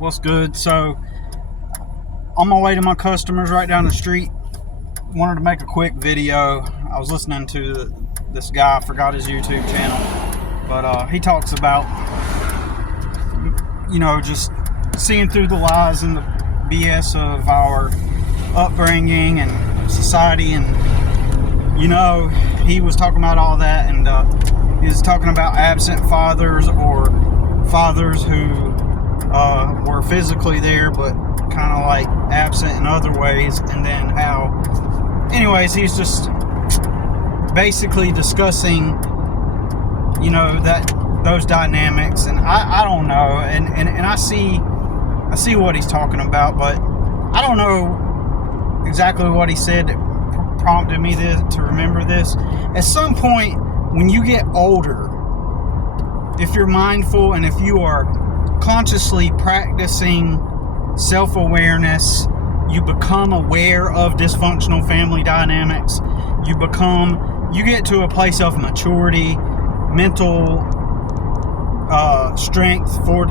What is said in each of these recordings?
What's good? So, on my way to my customers right down the street, wanted to make a quick video. I was listening to this guy, I forgot his YouTube channel, but he talks about, just seeing through the lies and the BS of our upbringing and society, and he was talking about all that, and he was talking about absent fathers or fathers who were physically there but kind of like absent in other ways, and then how, anyways, he's just basically discussing that those dynamics, and I don't know, and I see what he's talking about, but I don't know exactly what he said that prompted me to remember this. At some point when you get older, if you're mindful and if you are consciously practicing self-awareness, you become aware of dysfunctional family dynamics. You get to a place of maturity, mental strength for,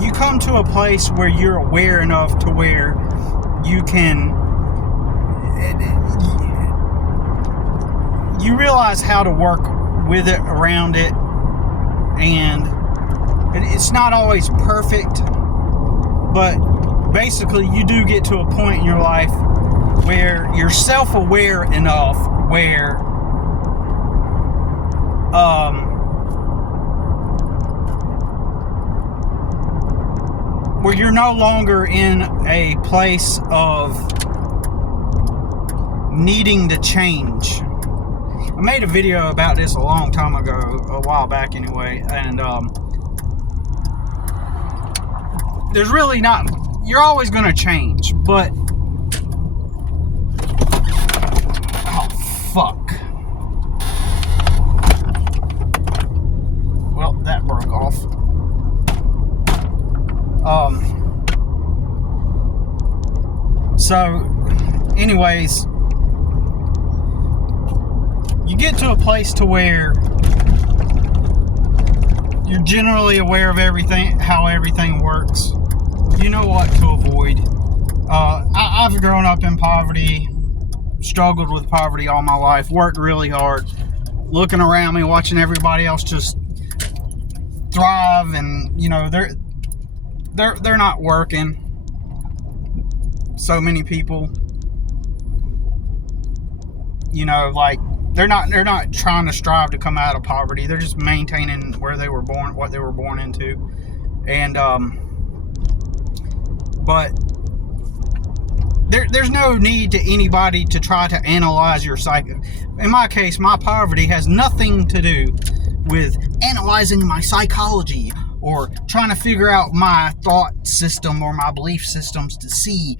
you come to a place where you're aware enough to where you realize how to work with it, around it, and it's not always perfect, but basically you do get to a point in your life where you're self-aware enough where you're no longer in a place of needing to change. I made a video about this a long time ago, a while back anyway, and there's really not, you're always going to change, but oh fuck, well, that broke off. So anyways, you get to a place to where you're generally aware of everything, how everything works. You know what to avoid. I've grown up in poverty, struggled with poverty all my life, worked really hard, looking around me, watching everybody else just thrive, and they're not working. So many people, like they're not trying to strive to come out of poverty. They're just maintaining where they were born, what they were born into. And but there's no need to anybody to try to analyze your psyche. In my case, my poverty has nothing to do with analyzing my psychology or trying to figure out my thought system or my belief systems to see,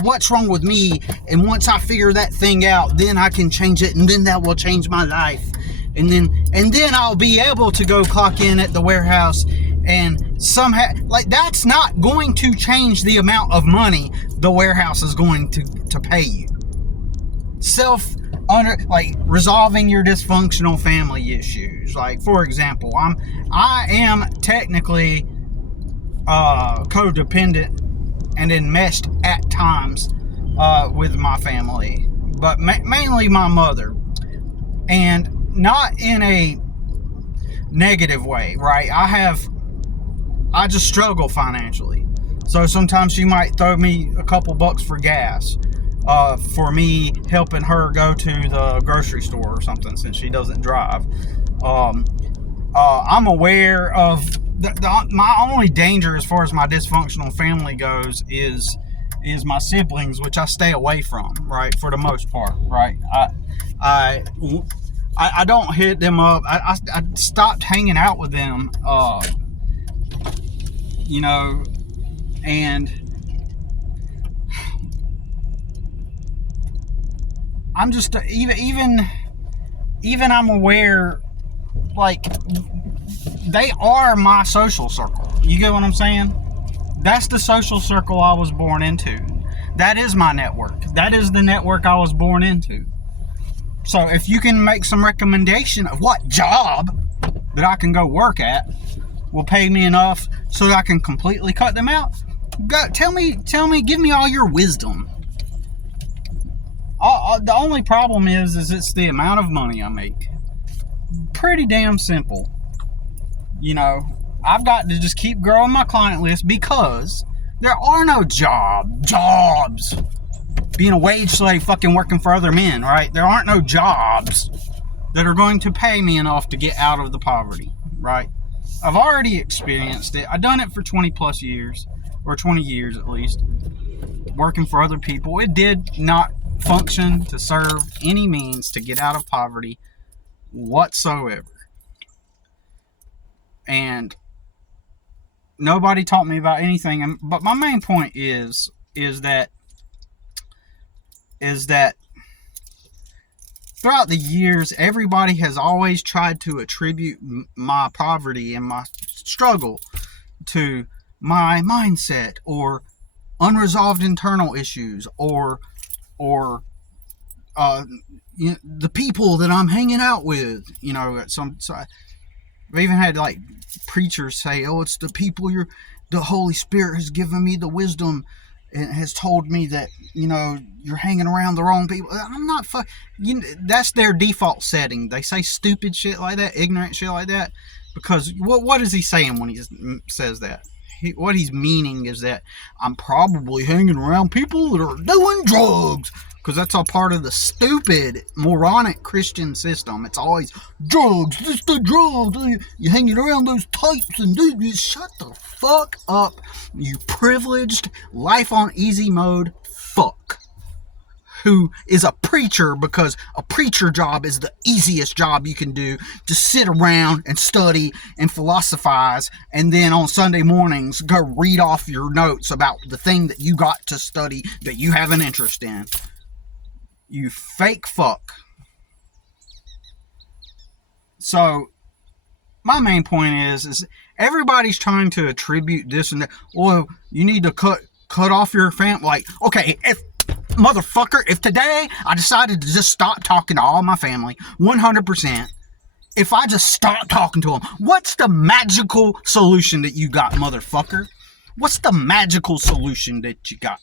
what's wrong with me. And once I figure that thing out, then I can change it, and then that will change my life. And then I'll be able to go clock in at the warehouse, and somehow, like, that's not going to change the amount of money the warehouse is going to pay you. Resolving your dysfunctional family issues. Like, for example, I am technically codependent and enmeshed at times with my family, but mainly my mother, and not in a negative way, right? I just struggle financially, so sometimes she might throw me a couple bucks for gas, for me helping her go to the grocery store or something, since she doesn't drive. I'm aware of my only danger as far as my dysfunctional family goes is my siblings, which I stay away from, right, for the most part, right? I don't hit them up. I stopped hanging out with them, and I'm just even I'm aware, like, they are my social circle. You get what I'm saying? That's the social circle I was born into. That is my network. That is the network I was born into. So if you can make some recommendation of what job that I can go work at, will pay me enough so that I can completely cut them out? Tell me, give me all your wisdom. The only problem is it's the amount of money I make. Pretty damn simple. You know, I've got to just keep growing my client list because there are no jobs. Being a wage slave, fucking working for other men, right? There aren't no jobs that are going to pay me enough to get out of the poverty, right? I've already experienced it. I've done it for 20 plus years, or 20 years at least, working for other people. It did not function to serve any means to get out of poverty whatsoever. And nobody taught me about anything. But my main point is that throughout the years, everybody has always tried to attribute my poverty and my struggle to my mindset or unresolved internal issues or the people that I'm hanging out with. You know, I've even had like preachers say, "Oh, it's the people the Holy Spirit has given me the wisdom and has told me that, you know, you're hanging around the wrong people." I'm not that's their default setting. They say stupid shit like that, ignorant shit like that, because what is he saying when he says that? What he's meaning is that I'm probably hanging around people that are doing drugs, because that's all part of the stupid, moronic Christian system. It's always drugs, just the drugs. You're hanging around those types and dudes. Shut the fuck up, you privileged, life on easy mode fuck, who is a preacher because a preacher job is the easiest job you can do. Just sit around and study and philosophize, and then on Sunday mornings go read off your notes about the thing that you got to study that you have an interest in. You fake fuck. So my main point is everybody's trying to attribute this and that. Well, you need to cut off your family. Like, okay, if today I decided to just stop talking to all my family 100%, if I just stop talking to them, what's the magical solution that you got, motherfucker? What's the magical solution that you got?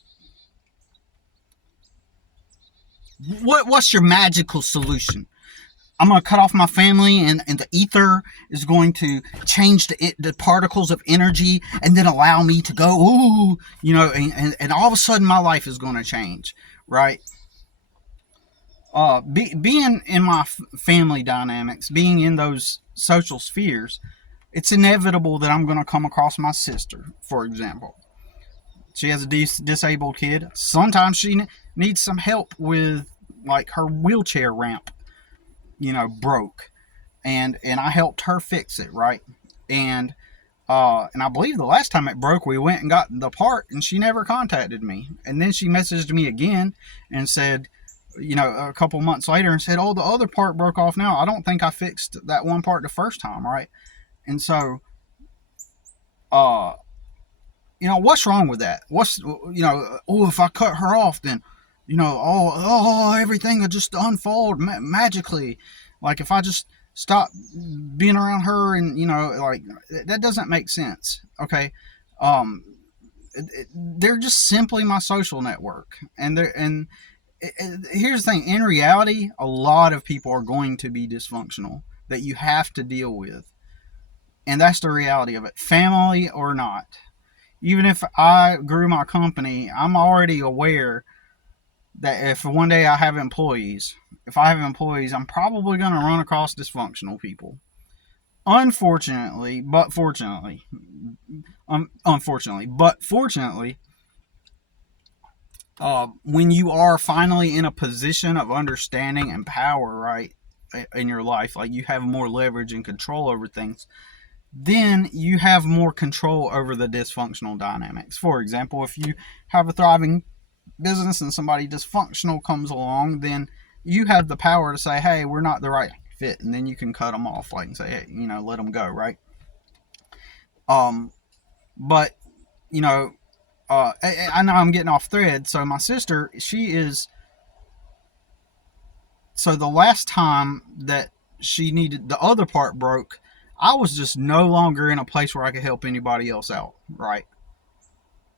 What's your magical solution? I'm going to cut off my family, and the ether is going to change the particles of energy and then allow me to go, ooh, you know, and all of a sudden my life is going to change, right? Being in my family dynamics, being in those social spheres, it's inevitable that I'm going to come across my sister, for example. She has a disabled kid. Sometimes she needs some help with, like, her wheelchair ramp, you know, broke, and I helped her fix it, right? And I believe the last time it broke, we went and got the part, and she never contacted me. And then she messaged me again and said, you know, a couple months later, and said, "Oh, the other part broke off now. I don't think I fixed that one part the first time, right?" And so, you know, what's wrong with that? You know, oh, if I cut her off, then, you know, everything will just unfold magically. Like, if I just stop being around her, and, you know, like, that doesn't make sense. Okay. They're just simply my social network. And here's the thing. In reality, a lot of people are going to be dysfunctional that you have to deal with. And that's the reality of it, family or not. Even if I grew my company, I'm already aware that if one day I have employees, I'm probably going to run across dysfunctional people. Unfortunately, but fortunately, when you are finally in a position of understanding and power, right, in your life, like you have more leverage and control over things, then you have more control over the dysfunctional dynamics. For example, if you have a thriving business and somebody dysfunctional comes along, then you have the power to say, hey, we're not the right fit, and then you can cut them off, like, and say, hey, you know, let them go, right? But, you know, I know I'm getting off thread. So my sister, so the last time that she needed, the other part broke, I was just no longer in a place where I could help anybody else out, right?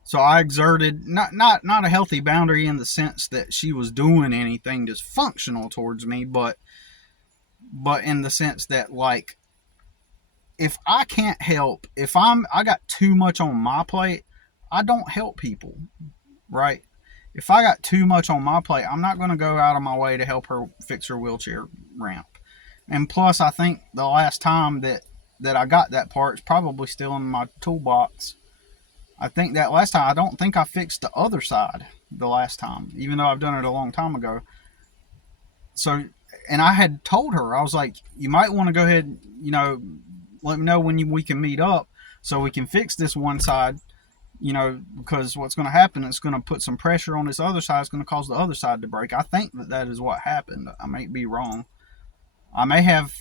So I exerted not a healthy boundary in the sense that she was doing anything dysfunctional towards me, but in the sense that, like, if I can't help, if I got too much on my plate, I don't help people, right? If I got too much on my plate, I'm not going to go out of my way to help her fix her wheelchair ramp. And plus, I think the last time that I got that part is probably still in my toolbox. I think that last time, I don't think I fixed the other side the last time, even though I've done it a long time ago. So, and I had told her, I was like, you might want to go ahead, let me know when we can meet up so we can fix this one side, because what's going to happen, it's going to put some pressure on this other side. It's going to cause the other side to break. I think that is what happened. I may be wrong. I may have,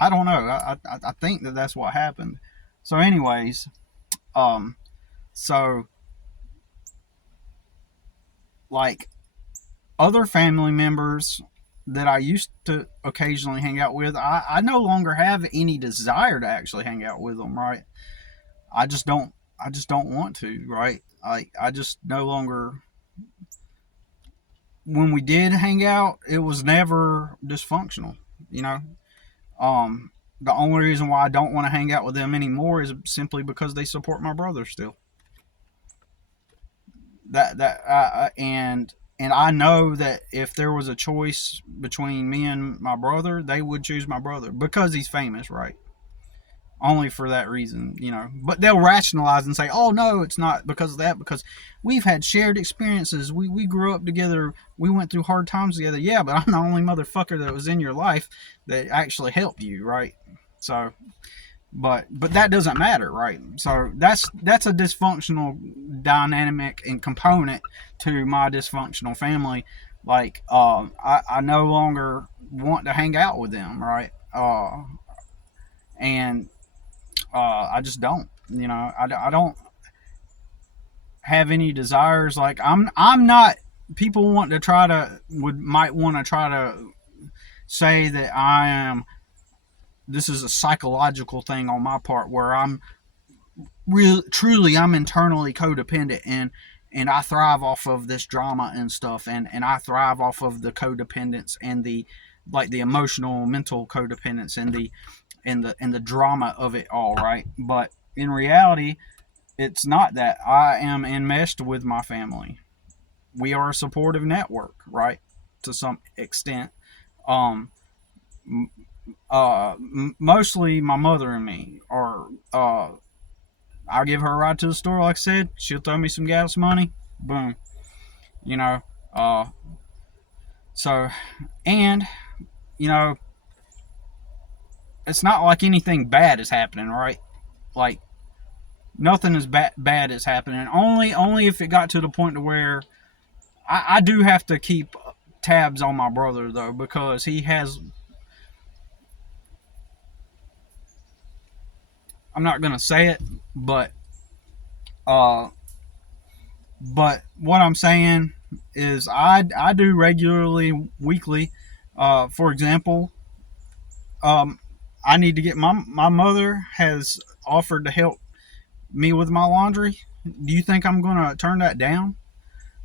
I don't know. I think that that's what happened. So, anyways, um, so like other family members that I used to occasionally hang out with, I no longer have any desire to actually hang out with them, right? I just don't want to, right? I just no longer, when we did hang out, it was never dysfunctional, you know? The only reason why I don't want to hang out with them anymore is simply because they support my brother still. And I know that if there was a choice between me and my brother, they would choose my brother because he's famous, right? Only for that reason, But they'll rationalize and say, "Oh no, it's not because of that. Because we've had shared experiences. We grew up together. We went through hard times together." Yeah, but I'm the only motherfucker that was in your life that actually helped you, right? So, but that doesn't matter, right? So that's a dysfunctional dynamic and component to my dysfunctional family. Like, I no longer want to hang out with them, right? And I just don't. I don't have any desires. Like, I'm not. People want to try to might want to try to say that I am. This is a psychological thing on my part where I'm real truly I'm internally codependent, and I thrive off of this drama and stuff, and I thrive off of the codependence and the, like, the emotional mental codependence and the drama of it all, right? But in reality, it's not that. I am enmeshed with my family. We are a supportive network, right? To some extent. Um, Mostly my mother and me are. I give her a ride to the store, like I said. She'll throw me some gas money. Boom. You know. Uh, so, and you know, it's not like anything bad is happening, right? Like, nothing is bad is happening. Only if it got to the point to where I do have to keep tabs on my brother, though, because he has. I'm not gonna say it, but uh, but what I'm saying is I do regularly, weekly. For example, um, I need to get my mother has offered to help me with my laundry. Do you think I'm gonna turn that down?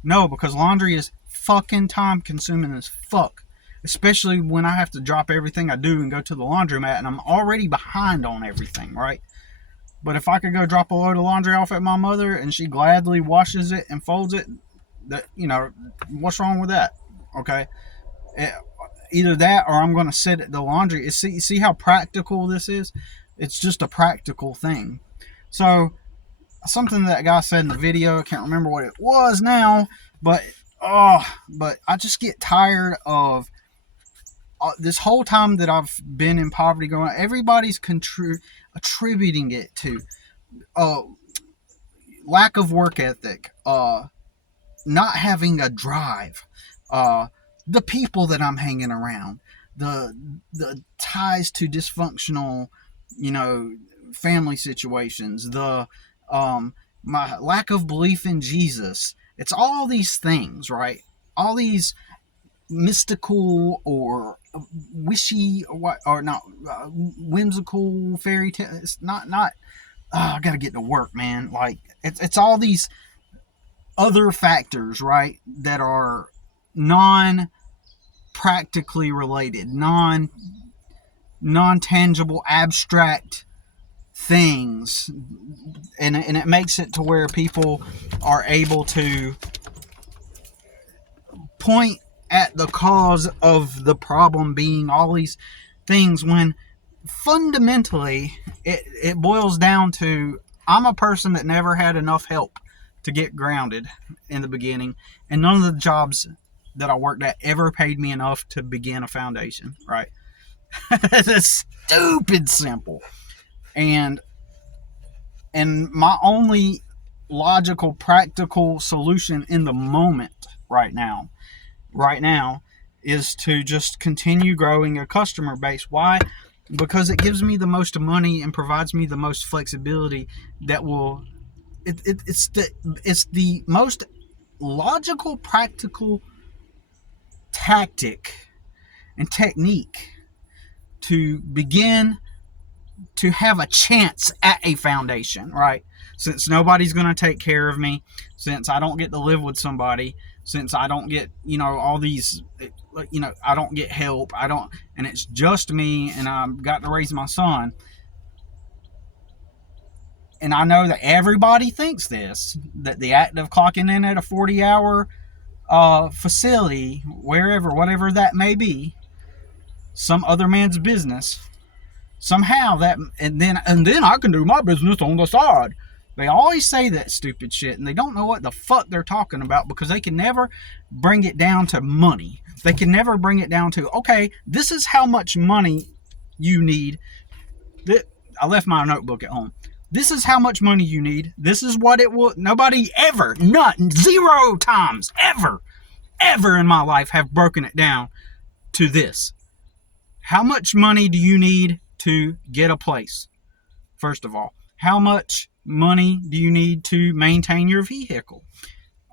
No, because laundry is fucking time consuming as fuck. Especially when I have to drop everything I do and go to the laundromat and I'm already behind on everything, right? But if I could go drop a load of laundry off at my mother and she gladly washes it and folds it, that, what's wrong with that? Okay, either that or I'm going to sit at the laundry. See how practical this is? It's just a practical thing. So, something that guy said in the video, I can't remember what it was now, but but I just get tired of this whole time that I've been in poverty going. Everybody's attributing it to uh, lack of work ethic, not having a drive, the people that I'm hanging around, the ties to dysfunctional, family situations, the my lack of belief in Jesus. It's all these things, right? All these mystical or wishy or not whimsical fairy tale. It's not. I gotta get to work, man. Like it's all these other factors, right, that are non practically related, non tangible, abstract things, and it makes it to where people are able to point at the cause of the problem being all these things, when fundamentally it boils down to, I'm a person that never had enough help to get grounded in the beginning, and none of the jobs that I worked at ever paid me enough to begin a foundation, right? It's stupid simple. And my only logical, practical solution in the moment right now is to just continue growing a customer base. Why? Because it gives me the most money and provides me the most flexibility that will it's the most logical, practical tactic and technique to begin to have a chance at a foundation, right? Since nobody's going to take care of me, since I don't get to live with somebody, since I don't get, all these, I don't get help, and it's just me, and I've got to raise my son. And I know that everybody thinks this, that the act of clocking in at a 40-hour facility, whatever that may be, some other man's business, somehow that, and then I can do my business on the side. They always say that stupid shit, and they don't know what the fuck they're talking about, because they can never bring it down to money. They can never bring it down to, okay, this is how much money you need. I left my notebook at home. This is how much money you need. This is what it will. Nobody ever, zero times, ever in my life have broken it down to this. How much money do you need to get a place? First of all, how much money do you need to maintain your vehicle?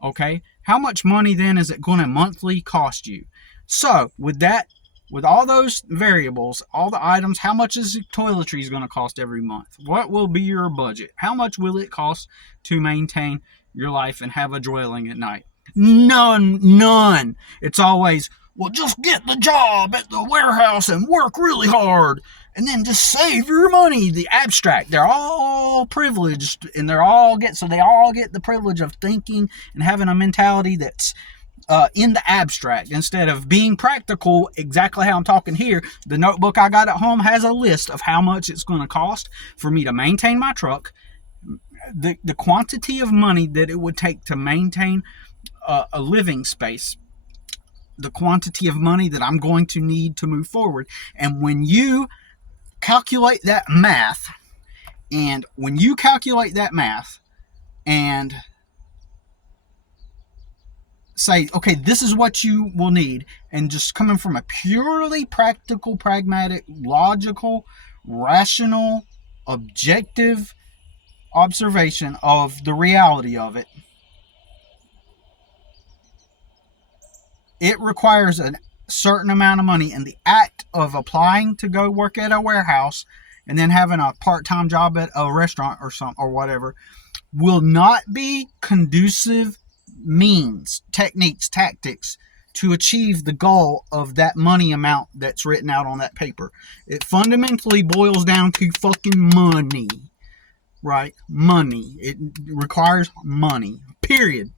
Okay, how much money then is it going to monthly cost you? So with all those variables, all the items, how much is toiletries going to cost every month? What will be your budget? How much will it cost to maintain your life and have a dwelling at night? None. It's always, well, just get the job at the warehouse and work really hard, and then just save your money. The abstract. They're all privileged, and they all get the privilege of thinking and having a mentality that's in the abstract instead of being practical. Exactly how I'm talking here. The notebook I got at home has a list of how much it's going to cost for me to maintain my truck, the quantity of money that it would take to maintain a living space, the quantity of money that I'm going to need to move forward. And when you calculate that math, and say, okay, this is what you will need, and just coming from a purely practical, pragmatic, logical, rational, objective observation of the reality of it, it requires a certain amount of money, and the act of applying to go work at a warehouse and then having a part-time job at a restaurant or something or whatever will not be conducive means, techniques, tactics to achieve the goal of that money amount that's written out on that paper. It fundamentally boils down to fucking money, right? Money. It requires money, period.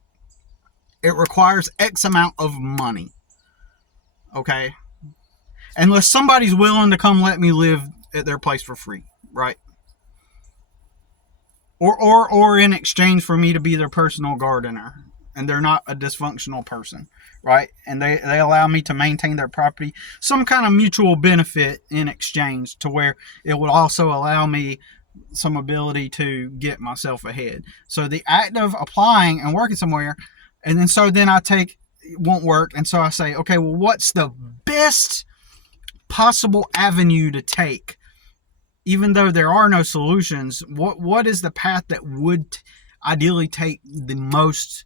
It requires X amount of money, okay? Unless somebody's willing to come let me live at their place for free, right? Or in exchange for me to be their personal gardener, and they're not a dysfunctional person, right? And they allow me to maintain their property, some kind of mutual benefit in exchange, to where it would also allow me some ability to get myself ahead. So the act of applying and working somewhere, and then I take, it won't work, and so I say, okay, well, what's the best possible avenue to take? Even though there are no solutions, what is the path that would ideally take the most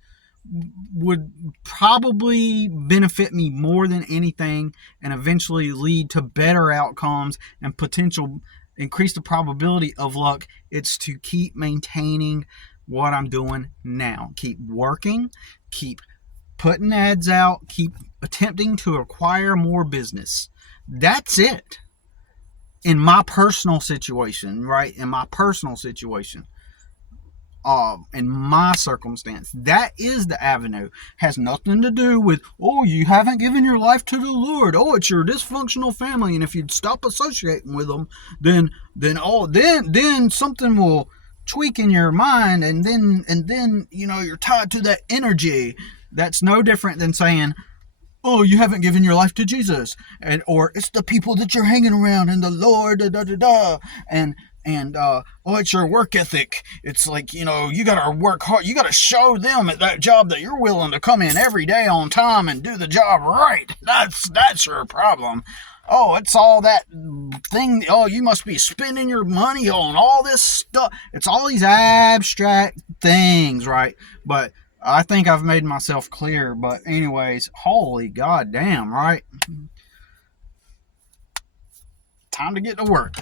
would probably benefit me more than anything and eventually lead to better outcomes and potential increase the probability of luck, it's to keep maintaining what I'm doing now. Keep working, keep putting ads out, keep attempting to acquire more business. That's it. In my personal situation, right? In my personal situation, in my circumstance, that is the avenue. Has nothing to do with, oh, you haven't given your life to the Lord. Oh, it's your dysfunctional family, and if you'd stop associating with them, then something will tweak in your mind, and then you're tied to that energy. That's no different than saying, oh, you haven't given your life to Jesus, or it's the people that you're hanging around and the Lord, and it's your work ethic. It's like, you gotta work hard. You gotta show them at that job that you're willing to come in every day on time and do the job right. That's your problem. Oh, it's all that thing. Oh, you must be spending your money on all this stuff. It's all these abstract things, right? But I think I've made myself clear. But anyways, holy goddamn, right? Time to get to work.